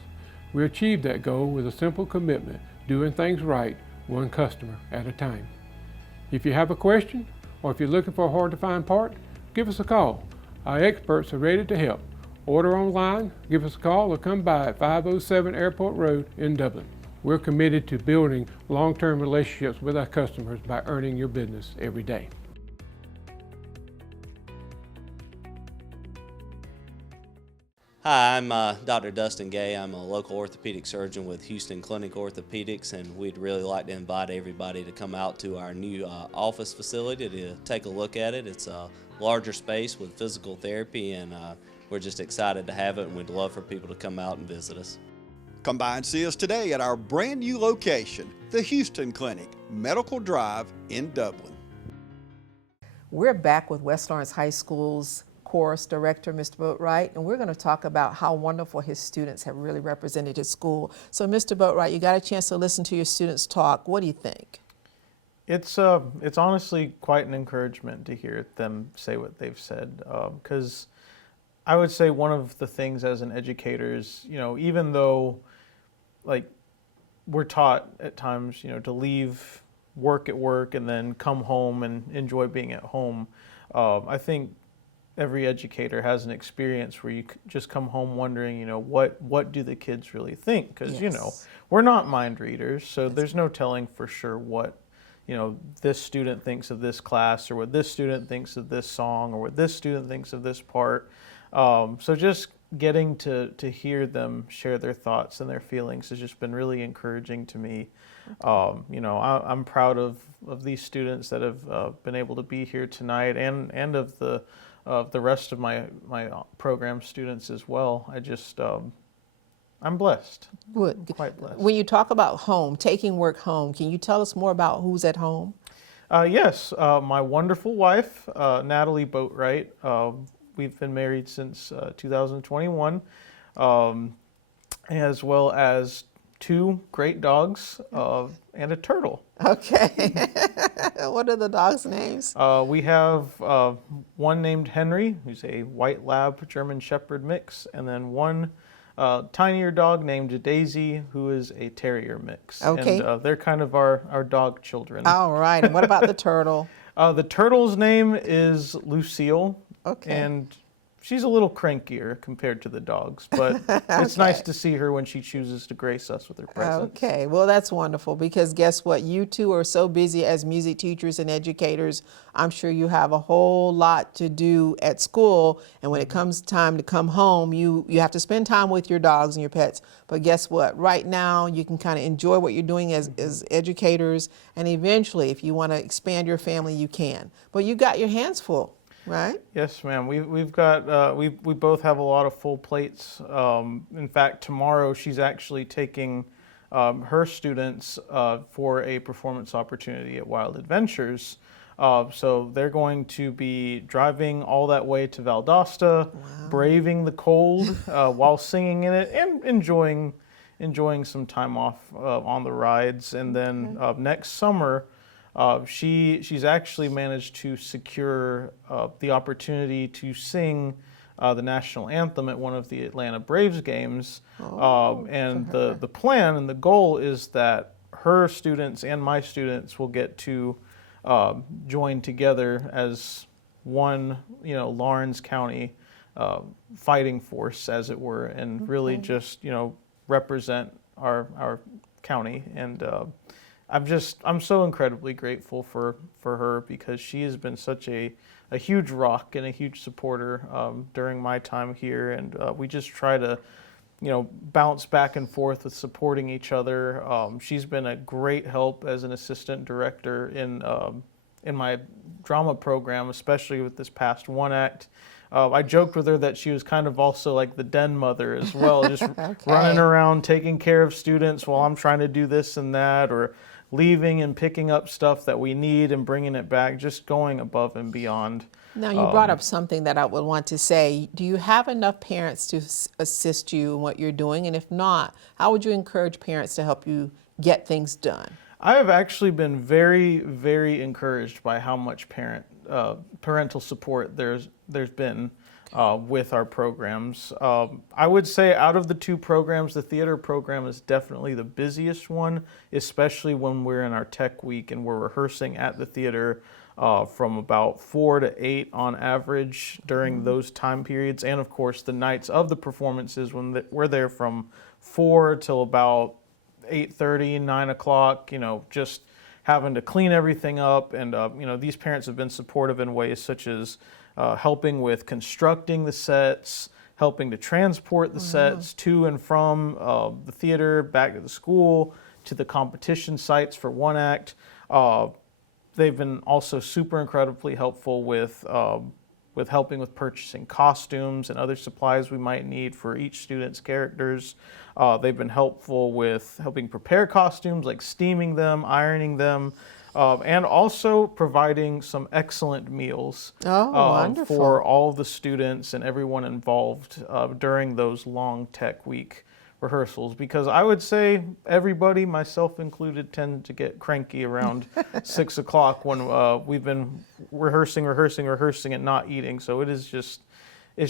We achieve that goal with a simple commitment, doing things right, one customer at a time. If you have a question, or if you're looking for a hard-to-find part, give us a call. Our experts are ready to help. Order online, give us a call, or come by at 507 Airport Road in Dublin. We're committed to building long-term relationships with our customers by earning your business every day. Hi, I'm Dr. Dustin Gay. I'm a local orthopedic surgeon with Houston Clinic Orthopedics, and we'd really like to invite everybody to come out to our new office facility to take a look at it. It's a larger space with physical therapy, and we're just excited to have it, and we'd love for people to come out and visit us. Come by and see us today at our brand new location, the Houston Clinic, Medical Drive in Dublin. We're back with West Lawrence High School's Chorus Director, Mr. Boatwright, and we're going to talk about how wonderful his students have really represented his school. So, Mr. Boatwright, you got a chance to listen to your students talk. What do you think? It's honestly quite an encouragement to hear them say what they've said, because I would say one of the things as an educator is, even though like we're taught at times, to leave work at work and then come home and enjoy being at home, I think every educator has an experience where you just come home wondering, what do the kids really think? Because, Yes. We're not mind readers, so there's no telling for sure what, this student thinks of this class, or what this student thinks of this song, or what this student thinks of this part. So just getting to hear them share their thoughts and their feelings has just been really encouraging to me. I'm proud of these students that have been able to be here tonight, and of the rest of my program students as well. I'm blessed. Good. Quite blessed. When you talk about home, taking work home, can you tell us more about who's at home? Yes, my wonderful wife, Natalie Boatwright. We've been married since 2021, as well as 2 great dogs and a turtle. Okay. What are the dogs' names? We have one named Henry, who's a white lab German Shepherd mix, and then one tinier dog named Daisy, who is a terrier mix. Okay. And they're kind of our dog children. All right. And what about the turtle? The turtle's name is Lucille. Okay. And she's a little crankier compared to the dogs, but it's nice to see her when she chooses to grace us with her presence. Okay, well, that's wonderful, because guess what? You two are so busy as music teachers and educators. I'm sure you have a whole lot to do at school, and when it comes time to come home, you have to spend time with your dogs and your pets. But guess what? Right now, you can kind of enjoy what you're doing as educators, and eventually, if you want to expand your family, you can. But you got your hands full. Right? Yes, ma'am. We've got we both have a lot of full plates. In fact, tomorrow she's actually taking her students for a performance opportunity at Wild Adventures. So they're going to be driving all that way to Valdosta, braving the cold while singing in it, and enjoying some time off on the rides. And then next summer, she's actually managed to secure the opportunity to sing the national anthem at one of the Atlanta Braves games. And the plan and the goal is that her students and my students will get to join together as one, Lawrence County fighting force, as it were, and really just, represent our county. And I'm so incredibly grateful for her, because she has been such a huge rock and a huge supporter during my time here, and we just try to bounce back and forth with supporting each other. She's been a great help as an assistant director in in my drama program, especially with this past one act. I joked with her that she was kind of also like the den mother as well, just running around taking care of students while I'm trying to do this and that, or leaving and picking up stuff that we need and bringing it back, just going above and beyond. Now, you brought up something that I would want to say. Do you have enough parents to assist you in what you're doing? And if not, how would you encourage parents to help you get things done? I have actually been very, very encouraged by how much parental support there's been with our programs. I would say out of the two programs, the theater program is definitely the busiest one, especially when we're in our tech week and we're rehearsing at the theater from about 4 to 8 on average during those time periods. And of course, the nights of the performances when we're there from 4 till about 8:30, 9 o'clock, just having to clean everything up. And, these parents have been supportive in ways such as helping with constructing the sets, helping to transport the sets to and from the theater, back to the school, to the competition sites for one act. They've been also super incredibly helpful with helping with purchasing costumes and other supplies we might need for each student's characters. They've been helpful with helping prepare costumes, like steaming them, ironing them, and also providing some excellent meals for all the students and everyone involved during those long tech week rehearsals, because I would say everybody, myself included, tend to get cranky around 6 o'clock when we've been rehearsing and not eating. So it's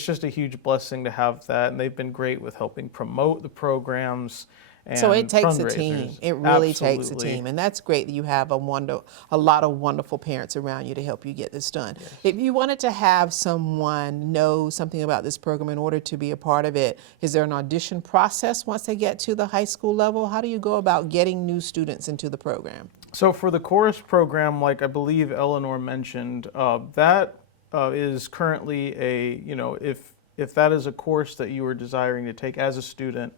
just a huge blessing to have that, and they've been great with helping promote the programs. And so it takes a fundraisers. team. It really takes a Absolutely. team, and that's great that you have a lot of wonderful parents around you to help you get this done. Yes. If you wanted to have someone know something about this program in order to be a part of it, is there an audition process once they get to the high school level? How do you go about getting new students into the program? So for the chorus program, like I believe Eleanor mentioned, that is currently if that is a course that you are desiring to take as a student,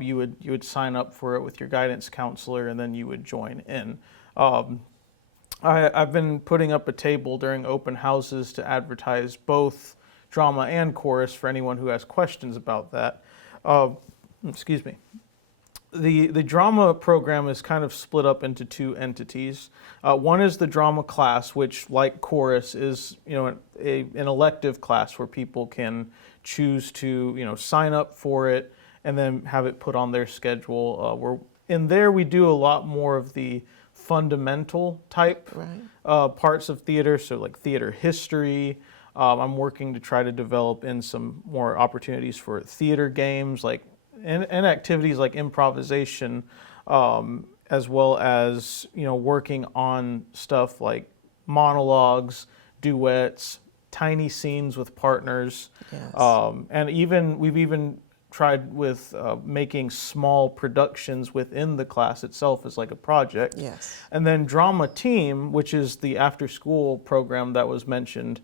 you would sign up for it with your guidance counselor, and then you would join in. I've been putting up a table during open houses to advertise both drama and chorus for anyone who has questions about that. Excuse me. The drama program is kind of split up into two entities. One is the drama class, which, like chorus, is an elective class where people can choose to sign up for it and then have it put on their schedule. In there we do a lot more of the fundamental type parts of theater, so like theater history. I'm working to try to develop in some more opportunities for theater games, and activities like improvisation, as well as working on stuff like monologues, duets, tiny scenes with partners, and we've even tried with making small productions within the class itself as like a project. Yes. And then drama team, which is the after-school program that was mentioned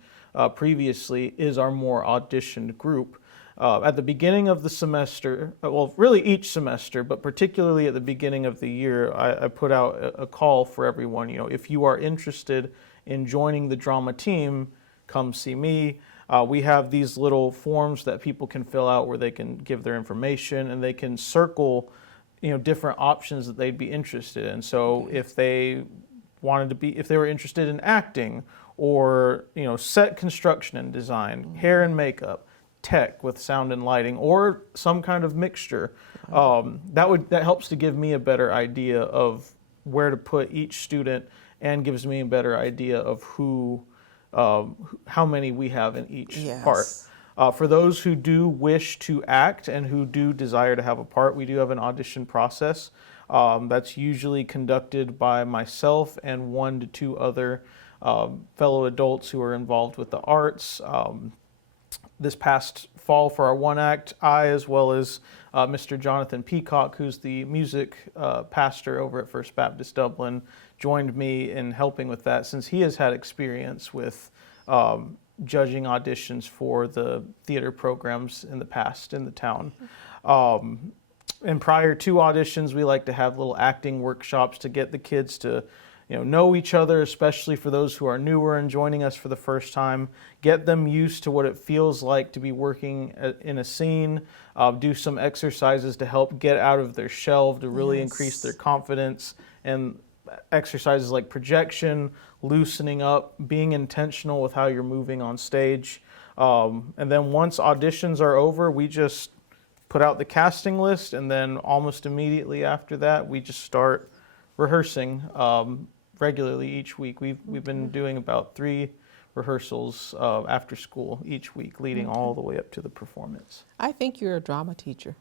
previously, is our more auditioned group. At the beginning of the semester, well, really each semester, but particularly at the beginning of the year, I put out a call for everyone. If you are interested in joining the drama team, come see me. We have these little forms that people can fill out where they can give their information, and they can circle, different options that they'd be interested in. So if they were interested in acting, or set construction and design, hair and makeup, tech with sound and lighting, or some kind of mixture, that helps to give me a better idea of where to put each student, and gives me a better idea of how many we have in each part. For those who do wish to act and who do desire to have a part, we do have an audition process that's usually conducted by myself and 1 to 2 other fellow adults who are involved with the arts. This past fall for our one act, I, as well as Mr. Jonathan Peacock, who's the music pastor over at First Baptist Dublin, joined me in helping with that, since he has had experience with judging auditions for the theater programs in the past in the town. And prior to auditions, we like to have little acting workshops to get the kids to know each other, especially for those who are newer and joining us for the first time. Get them used to what it feels like to be working in a scene. Do some exercises to help get out of their shell, to really increase their confidence, and exercises like projection, loosening up, being intentional with how you're moving on stage. And then once auditions are over, we just put out the casting list, and then almost immediately after that, we just start rehearsing regularly each week. We've been doing about 3 rehearsals after school each week, leading all the way up to the performance. I think you're a drama teacher.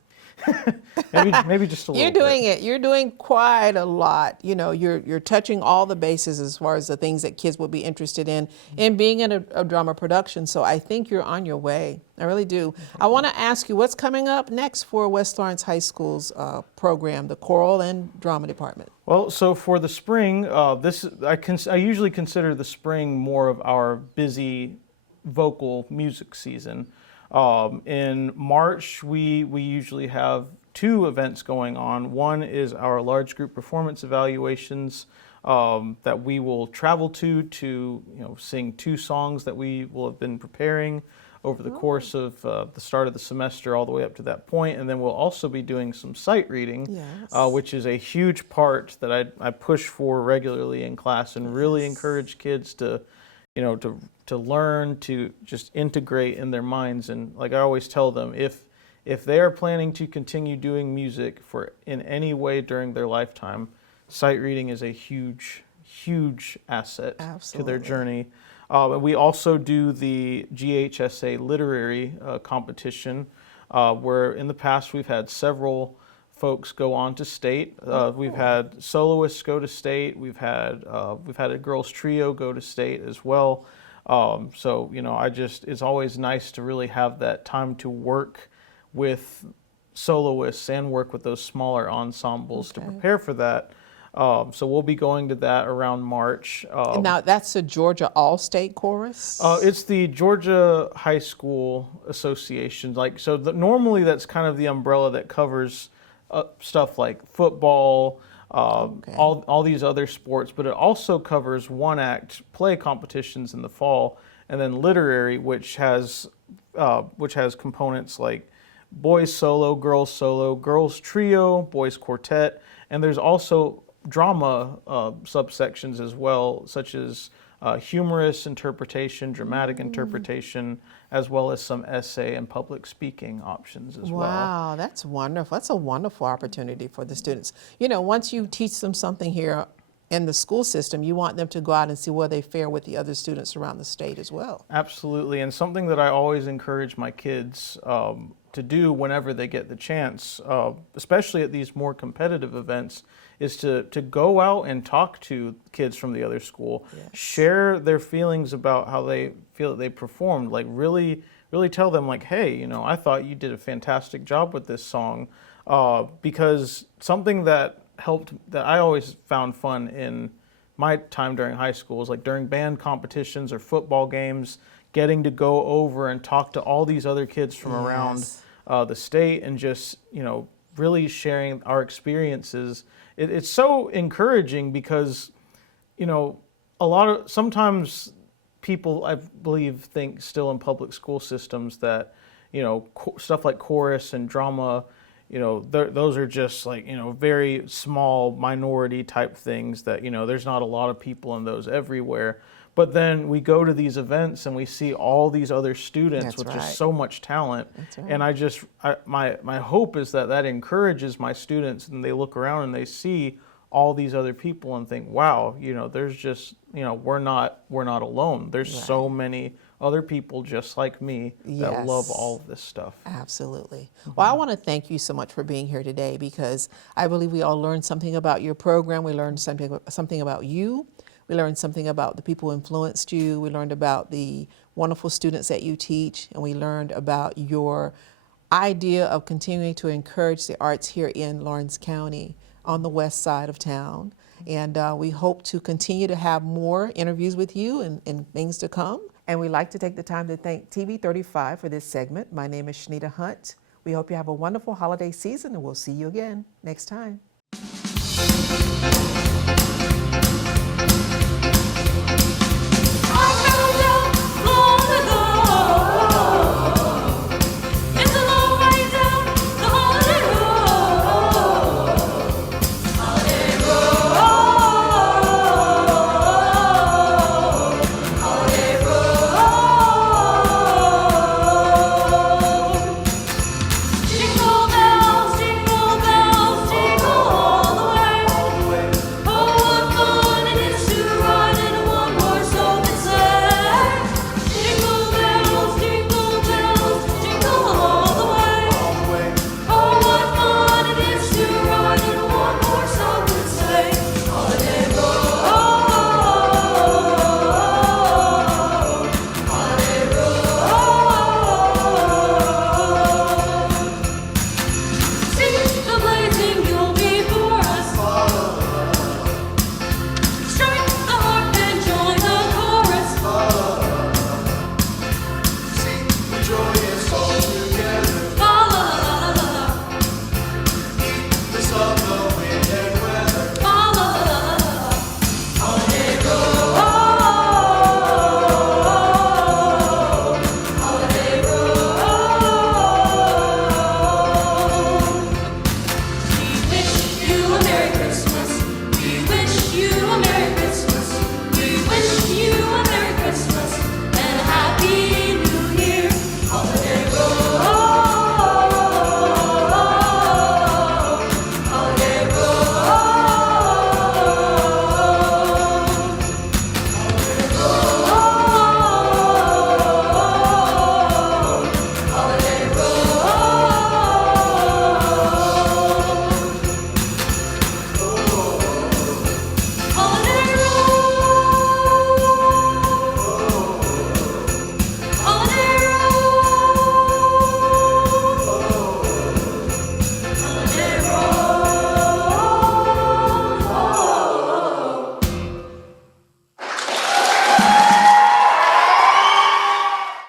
maybe just a little You're doing it. You're doing quite a lot. You're touching all the bases as far as the things that kids will be interested in being in a drama production. So I think you're on your way. I really do. I want to ask you what's coming up next for West Lawrence High School's program, the choral and drama department. Well, so for the spring, I usually consider the spring more of our busy vocal music season. In March, we usually have 2 events going on. One is our large group performance evaluations that we will travel to sing 2 songs that we will have been preparing over the course of the start of the semester all the way up to that point. And then we'll also be doing some sight reading, which is a huge part that I push for regularly in class and really encourage kids to learn, to just integrate in their minds. And like I always tell them, if they are planning to continue doing music in any way during their lifetime, sight reading is a huge, huge asset to their journey. We also do the GHSA literary competition, where in the past we've had several folks go on to state. We've had soloists go to state. We've had a girls trio go to state as well. So it's always nice to really have that time to work with soloists and work with those smaller ensembles to prepare for that. So we'll be going to that around March. Now that's the Georgia All-State Chorus? It's the Georgia High School Association. Normally that's kind of the umbrella that covers stuff like football, all these other sports, but it also covers 1-act play competitions in the fall, and then literary, which has components like boys solo, girls trio, boys quartet, and there's also drama subsections as well, such as humorous interpretation, dramatic interpretation, as well as some essay and public speaking options as well. Wow, that's wonderful. That's a wonderful opportunity for the students. Once you teach them something here in the school system, you want them to go out and see where they fare with the other students around the state as well. Absolutely, and something that I always encourage my kids to do whenever they get the chance, especially at these more competitive events, is to go out and talk to kids from the other school, share their feelings about how they feel that they performed, like really tell them like, hey, I thought you did a fantastic job with this song, because something that I always found fun in my time during high school is like during band competitions or football games, getting to go over and talk to all these other kids from around the state and just, really sharing our experiences. It's so encouraging because, sometimes people, I believe, think still in public school systems that, stuff like chorus and drama, those are just like, very small minority type things that, there's not a lot of people in those everywhere. But then we go to these events and we see all these other students with just so much talent. And my hope is that encourages my students, and they look around and they see all these other people and think, wow, there's just, we're not alone. There's so many other people just like me that love all of this stuff. Absolutely. Well, I want to thank you so much for being here today, because I believe we all learned something about your program. We learned something about you. We learned something about the people who influenced you. We learned about the wonderful students that you teach, and we learned about your idea of continuing to encourage the arts here in Lawrence County on the west side of town. And we hope to continue to have more interviews with you and things to come. And we'd like to take the time to thank TV 35 for this segment. My name is Shenita Hunt. We hope you have a wonderful holiday season, and we'll see you again next time.